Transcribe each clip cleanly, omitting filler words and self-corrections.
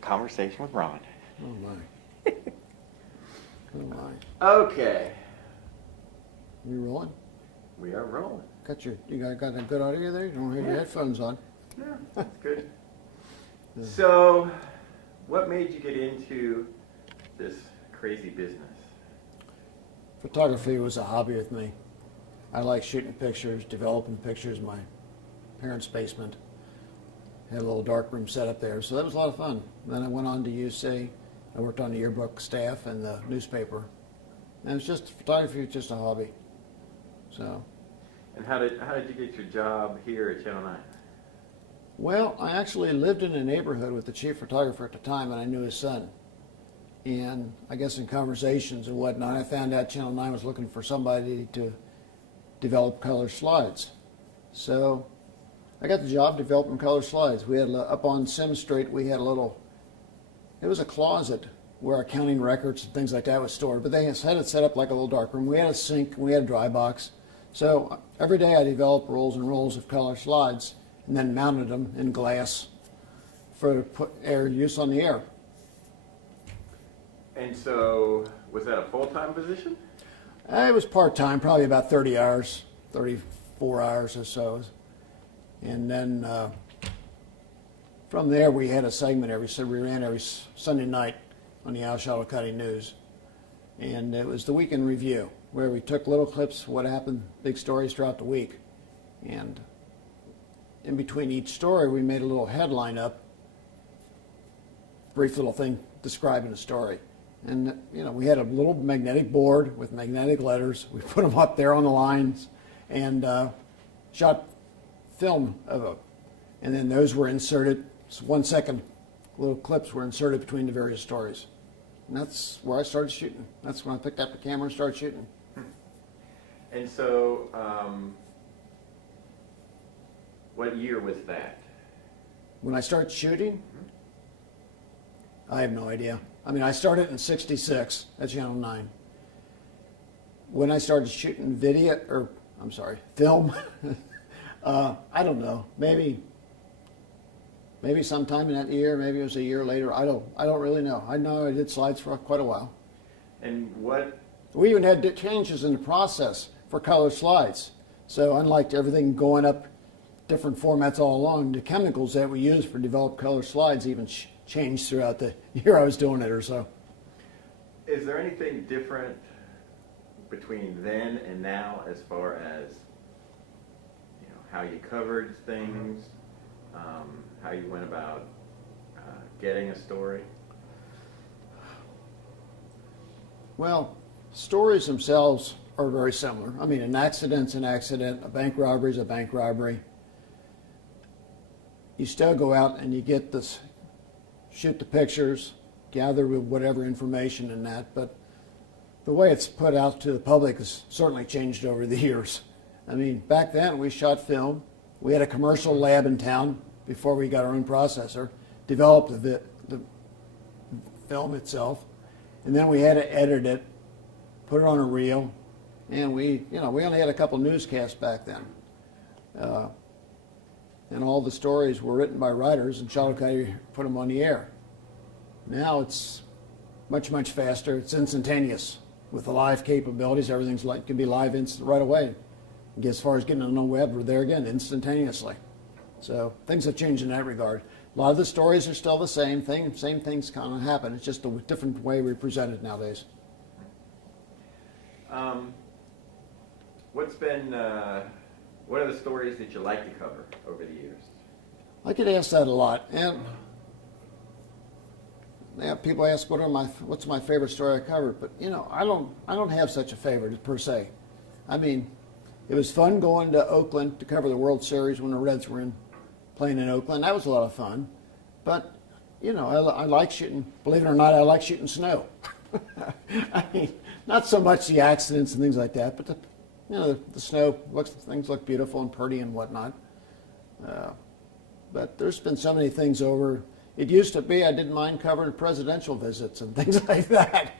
conversation with Ron. Oh my. Oh my. Okay, You rolling? we are rolling. You got a good audio there? You don't have your headphones on. Yeah, that's good. Yeah. So, what made you get into this crazy business? Photography was a hobby with me. I like shooting pictures, developing pictures in my parents' basement. Had a little dark room set up there, so that was a lot of fun. Then I went on to UC. I worked on the yearbook staff and the newspaper. And it was just, photography was just a hobby. So. And how did you get your job here at Channel 9? Well, I actually lived in a neighborhood with the chief photographer at the time, and I knew his son. And I guess in conversations and whatnot, I found out Channel 9 was looking for somebody to develop color slides. So I got the job developing color slides. We had, up on Sim Street, we had a little, it was a closet where accounting records and things like that was stored, but they had it set up like a little dark room. We had a sink, we had a dry box. So every day I developed rolls and rolls of color slides and then mounted them in glass for air use on the air. And so, was that a full-time position? It was part-time, probably about 30 hours, 34 hours or so. And then from there we had a segment we ran every Sunday night on the Al Cutting News. And it was the Weekend Review, where we took little clips of what happened, big stories throughout the week. And in between each story, we made a little headline up, brief little thing describing the story. And you know, we had a little magnetic board with magnetic letters. We put them up there on the lines and shot film of it. And then those were inserted, 1 second little clips were inserted between the various stories. And that's where I started shooting. That's when I picked up the camera and started shooting. And so, what year was that? When I started shooting, I have no idea. I mean, I started in '66 at Channel 9. When I started shooting film, I don't know. Maybe sometime in that year. Maybe it was a year later. I don't really know. I know I did slides for quite a while. And what? We even had changes in the process for color slides. So unlike everything going up different formats all along, the chemicals that we use for developed color slides even changed throughout the year I was doing it or so. Is there anything different between then and now as far as, you know, how you covered things, how you went about getting a story? Well, stories themselves are very similar. I mean, an accident's an accident, a bank robbery's a bank robbery. You still go out and you get this, shoot the pictures, gather whatever information in that, but the way it's put out to the public has certainly changed over the years. I mean, back then we shot film. We had a commercial lab in town before we got our own processor, developed the film itself, and then we had to edit it, put it on a reel, and we only had a couple newscasts back then. And all the stories were written by writers, and Chalakay put them on the air. Now it's much, much faster. It's instantaneous. With the live capabilities, everything's can be live right away. As far as getting on the web, we're there again, instantaneously. So things have changed in that regard. A lot of the stories are still the same thing. Same things kind of happen. It's just a different way we present it nowadays. What are the stories that you like to cover over the years? I get asked that a lot, and people ask what's my favorite story I covered, but you know, I don't have such a favorite per se. I mean, it was fun going to Oakland to cover the World Series when the Reds were playing in Oakland. That was a lot of fun, but you know, I like shooting. Believe it or not, I like shooting snow. I mean, not so much the accidents and things like that, but the snow things look beautiful and pretty and whatnot. But there's been so many things over. It used to be I didn't mind covering presidential visits and things like that,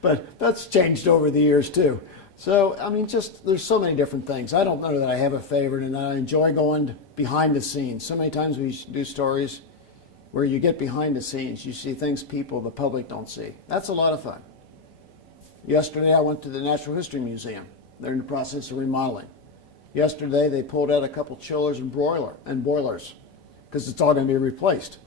but that's changed over the years too. So I mean, there's so many different things. I don't know that I have a favorite, and I enjoy going behind the scenes. So many times we do stories where you get behind the scenes. You see things the public don't see. That's a lot of fun. Yesterday I went to the Natural History Museum. They're in the process of remodeling. Yesterday they pulled out a couple chillers and boilers because it's all going to be replaced.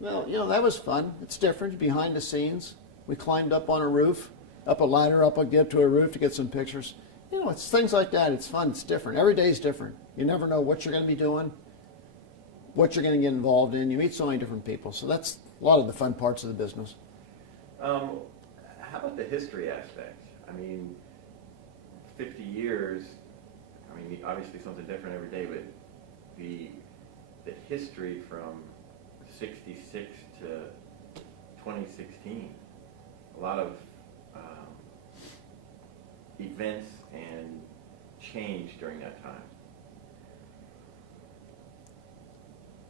Well, that was fun. It's different, behind the scenes. We climbed up on a roof, up a ladder, up to a roof to get some pictures. It's things like that. It's fun. It's different. Every day is different. You never know what you're going to be doing, what you're going to get involved in. You meet so many different people. So that's a lot of the fun parts of the business. How about the history aspect? 50 years, obviously something different every day, but the history from 66 to 2016, a lot of events and change during that time.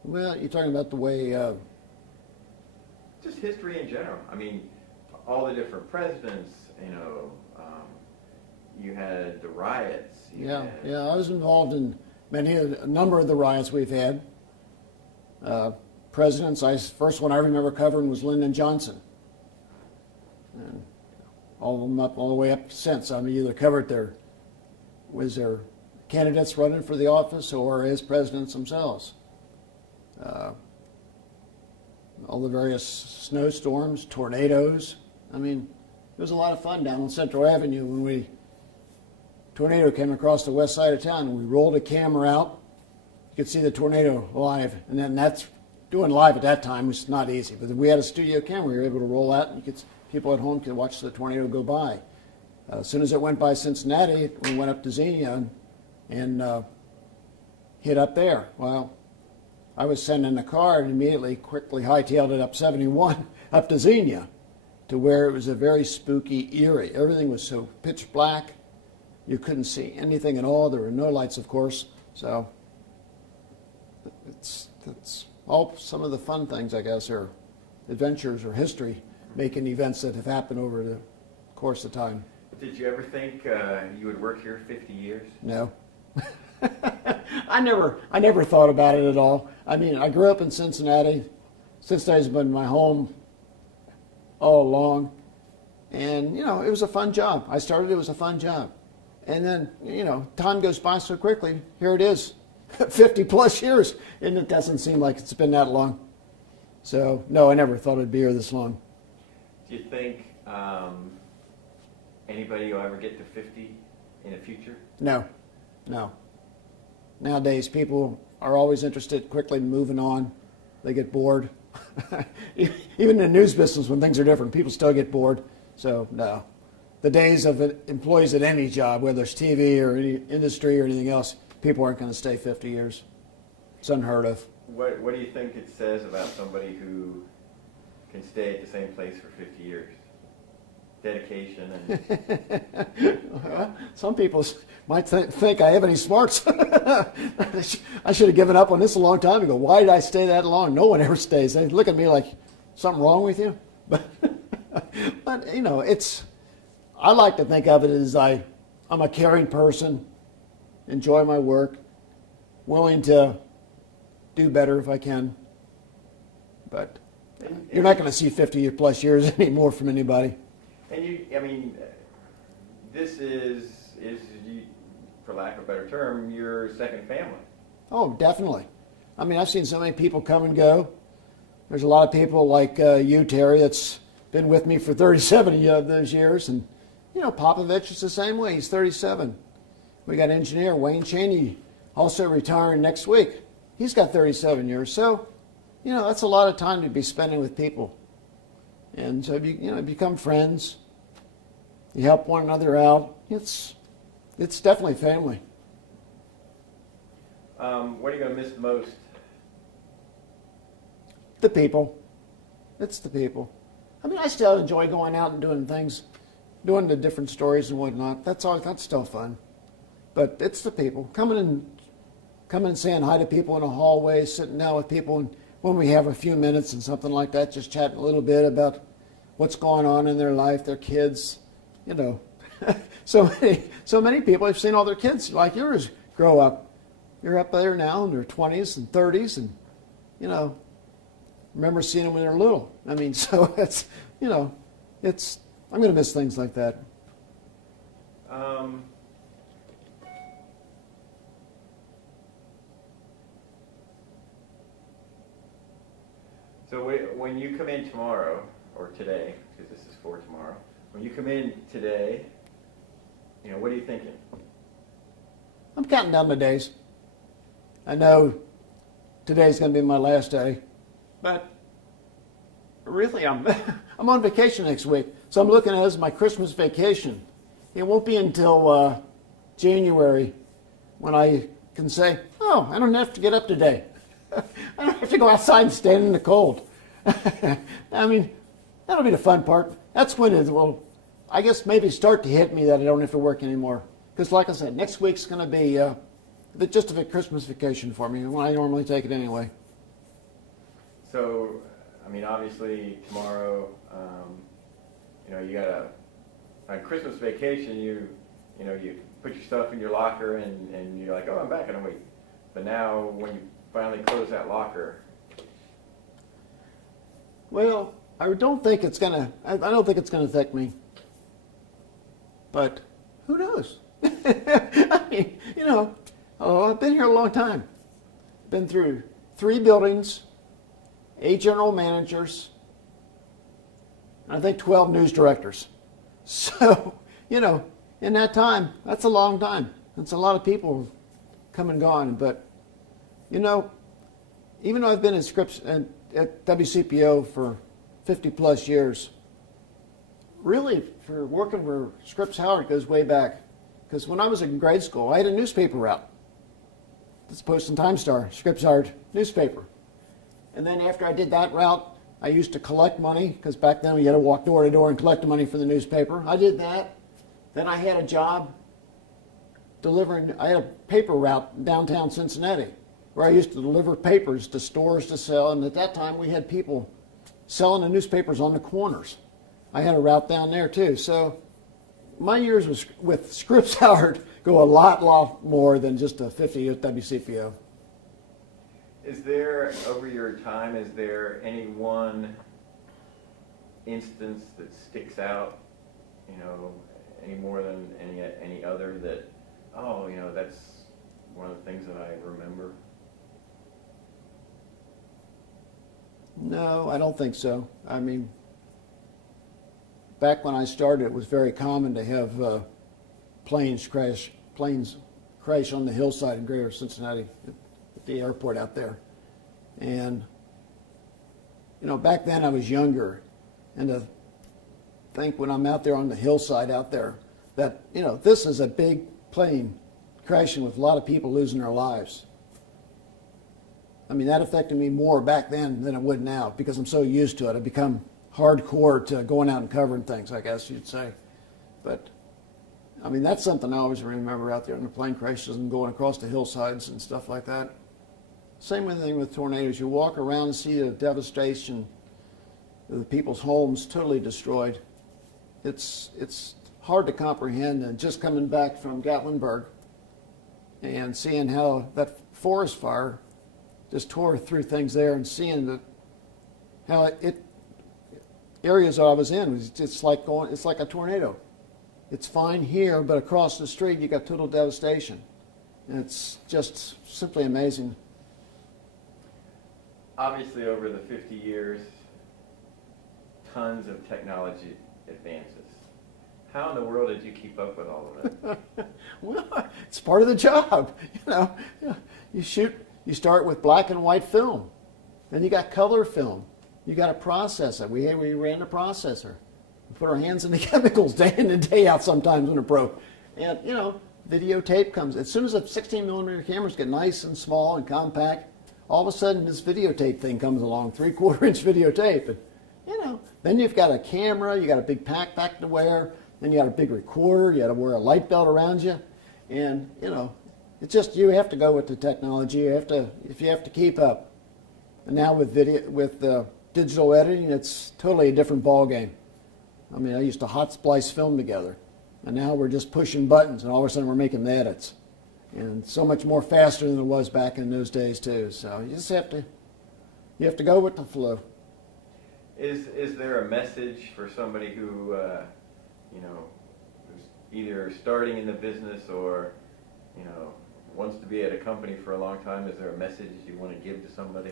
Well, you're talking about the way... just history in general. All the different presidents, you had the riots. Yeah, I was involved in a number of the riots we've had. Presidents, first one I remember covering was Lyndon Johnson. And all of them all the way up since. Either covered their candidates running for the office or as presidents themselves. All the various snowstorms, tornadoes. It was a lot of fun down on Central Avenue when tornado came across the west side of town, and we rolled a camera out. You could see the tornado live, and then doing live at that time was not easy. But we had a studio camera we were able to roll out, and people at home could watch the tornado go by. As soon as it went by Cincinnati, we went up to Xenia and hit up there. Well, I was sending a car and immediately quickly hightailed it up 71 up to Xenia, to where it was a very spooky, eerie. Everything was so pitch black, you couldn't see anything at all. There were no lights, of course. So it's all some of the fun things, I guess, or adventures or history, making events that have happened over the course of time. Did you ever think you would work here 50 years? No. I never thought about it at all. I grew up in Cincinnati. Cincinnati's been my home all along. And, it was a fun job. It was a fun job. And then, time goes by so quickly. Here it is, 50 plus years. And it doesn't seem like it's been that long. So, no, I never thought it'd be here this long. Do you think anybody will ever get to 50 in the future? No. Nowadays, people are always interested quickly in moving on. They get bored. Even in the news business, when things are different, people still get bored. So, no. The days of employees at any job, whether it's TV or any industry or anything else, people aren't going to stay 50 years. It's unheard of. What do you think it says about somebody who can stay at the same place for 50 years? Dedication and... Well, some people might think I have any smarts. I should have given up on this a long time ago. Why did I stay that long? No one ever stays. They look at me like, something wrong with you? But I like to think of it as I'm a caring person, enjoy my work, willing to do better if I can. But you're not going to see 50 plus years anymore from anybody. And this is, for lack of a better term, your second family. Oh, definitely. I've seen so many people come and go. There's a lot of people like you, Terry, that's been with me for 37 of those years. And, Popovich is the same way. He's 37. We got engineer Wayne Cheney also retiring next week. He's got 37 years. So, that's a lot of time to be spending with people. And so, become friends. You help one another out. It's definitely family. What are you going to miss the most? The people. It's the people. I still enjoy going out and doing things, doing the different stories and whatnot. That's still fun. But it's the people. Coming and saying hi to people in a hallway, sitting down with people, and when we have a few minutes and something like that, just chatting a little bit about what's going on in their life, their kids, So many people have seen all their kids like yours grow up. You're up there now in their 20s and 30s, and remember seeing them when they were little. I mean, so it's, you know, it's, I'm going to miss things like that. So when you come in tomorrow, or today, because this is for tomorrow, when you come in today, you know, what are you thinking? I'm counting down the days. I know today's going to be my last day, but really I'm I'm on vacation next week, so I'm looking at it as my Christmas vacation. It won't be until January when I can say, oh, I don't have to get up today. I don't have to go outside and stand in the cold. I mean, that'll be the fun part. That's when it will, I guess, maybe start to hit me that I don't have to work anymore. Because like I said, next week's going to be just a Christmas vacation for me, when I normally take it anyway. So, I mean, obviously tomorrow, you know, you got on Christmas vacation, you know, you put your stuff in your locker and you're like, oh, I'm back in a week. But now when you finally close that locker. Well, I don't think it's going to, I don't think it's going to affect me. But who knows? I mean, you know, I've been here a long time. Been through 3 buildings, 8 general managers, and I think 12 news directors. So, you know, in that time, that's a long time. That's a lot of people come and gone. But, you know, even though I've been in Scripps at WCPO for 50 plus years, really for working for Scripps Howard goes way back. Because when I was in grade school, I had a newspaper route. It's Post and Time Star, Scripps Howard newspaper. And then after I did that route, I used to collect money, because back then we had to walk door to door and collect the money for the newspaper. I did that. Then I had a job delivering, I had a paper route in downtown Cincinnati, where I used to deliver papers to stores to sell. And at that time, we had people selling the newspapers on the corners. I had a route down there too. So my years with Scripps Howard go a lot more than just a 50 years WCPO. Is there, over your time, is there any one instance that sticks out, you know, any more than any other that, oh, you know, that's one of the things that I remember? No, I don't think so. I mean, back when I started, it was very common to have planes crash on the hillside in Greater Cincinnati at the airport out there. And, you know, back then I was younger, and to think when I'm out there on the hillside out there that, you know, this is a big plane crashing with a lot of people losing their lives. I mean, that affected me more back then than it would now, because I'm so used to it. I've become hardcore to going out and covering things, I guess you'd say. But, I mean, that's something I always remember out there in the plane crashes and going across the hillsides and stuff like that. Same thing with tornadoes. You walk around and see the devastation of the people's homes totally destroyed. It's hard to comprehend. And just coming back from Gatlinburg and seeing how that forest fire just tore through things there, and seeing that how it areas that I was in, it's like a tornado. It's fine here, but across the street you got total devastation. And it's just simply amazing. Obviously, over the 50 years, tons of technology advances. How in the world did you keep up with all of it? Well, it's part of the job. You know, you start with black and white film. Then you got color film. You got to process it. We ran the processor. We put our hands in the chemicals day in and day out sometimes when it broke. And, you know, videotape comes. As soon as the 16 millimeter cameras get nice and small and compact, all of a sudden this videotape thing comes along, 3/4 inch videotape. And, you know, then you've got a camera, you got a big backpack to wear, then you got a big recorder, you got to wear a light belt around you. And, you know, it's just, you have to go with the technology. If you have to keep up. And now with digital editing, it's totally a different ball game. I mean, I used to hot splice film together, and now we're just pushing buttons, and all of a sudden we're making the edits. And so much more faster than it was back in those days too. So you just have to You have to go with the flow. Is there a message for somebody who, who's either starting in the business or, wants to be at a company for a long time? Is there a message you want to give to somebody?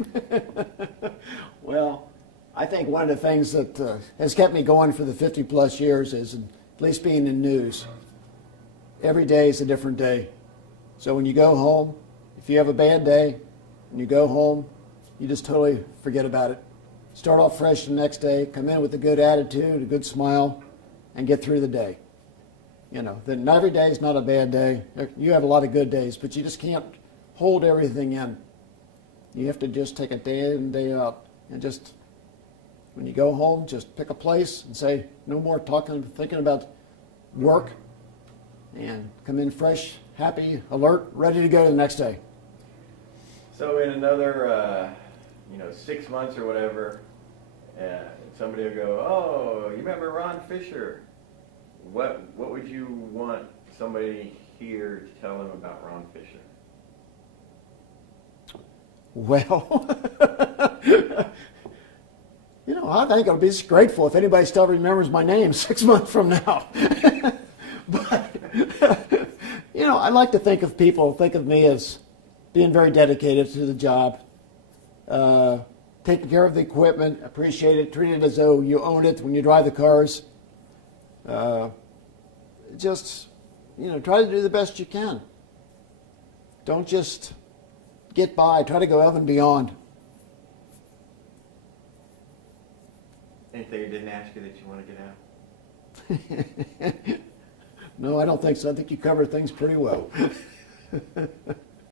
Well, I think one of the things that has kept me going for the 50 plus years is at least being in news. Every day is a different day. So when you go home, if you have a bad day and you go home, you just totally forget about it. Start off fresh the next day, come in with a good attitude, a good smile, and get through the day. Then every day is not a bad day. You have a lot of good days, but you just can't hold everything in. You have to just take a day in and day out. And just, when you go home, just pick a place and say, no more talking, thinking about work, and come in fresh, happy, alert, ready to go the next day. So in another, 6 months or whatever, somebody will go, oh, you remember Ron Fischer? What would you want somebody here to tell them about Ron Fischer? Well, I think I'll be just grateful if anybody still remembers my name 6 months from now. But, I like to think of me as being very dedicated to the job, taking care of the equipment, appreciate it, treat it as though you own it when you drive the cars. Just, try to do the best you can. Don't just get by. Try to go above and beyond. Anything I didn't ask you that you want to get out? No, I don't think so. I think you covered things pretty well.